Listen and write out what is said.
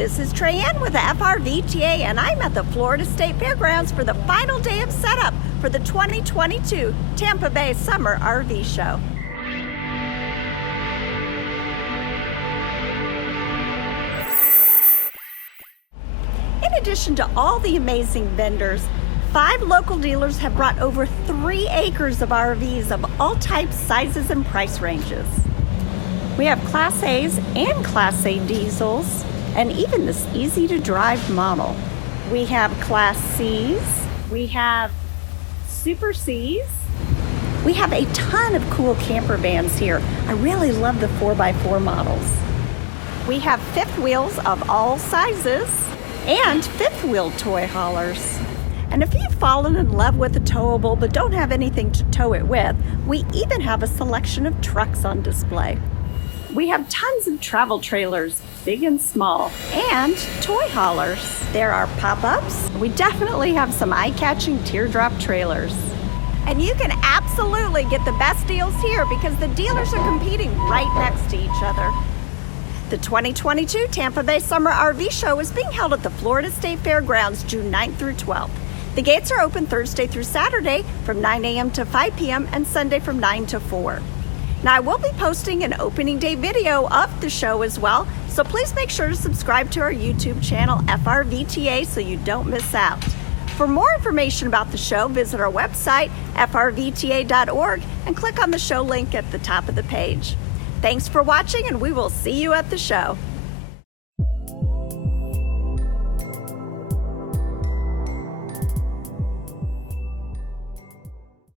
This is Trayanne with the FRVTA, and I'm at the Florida State Fairgrounds for the final day of setup for the 2022 Tampa Bay Summer RV Show. In addition to all the amazing vendors, 5 local dealers have brought over 3 acres of RVs of all types, sizes, and price ranges. We have Class A's and Class A diesels, and even this easy-to-drive model. We have Class C's, we have Super C's, we have a ton of cool camper vans here. I really love the 4x4 models. We have fifth wheels of all sizes and fifth wheel toy haulers. And if you've fallen in love with a towable but don't have anything to tow it with, we even have a selection of trucks on display. We have tons of travel trailers, big and small, and toy haulers. There are pop-ups. We definitely have some eye-catching teardrop trailers. And you can absolutely get the best deals here because the dealers are competing right next to each other. The 2022 Tampa Bay Summer RV Show is being held at the Florida State Fairgrounds June 9th through 12th. The gates are open Thursday through Saturday from 9 a.m. to 5 p.m. and Sunday from 9 to 4. Now, I will be posting an opening day video of the show as well, so please make sure to subscribe to our YouTube channel, FRVTA, so you don't miss out. For more information about the show, visit our website, frvta.org, and click on the show link at the top of the page. Thanks for watching, and we will see you at the show.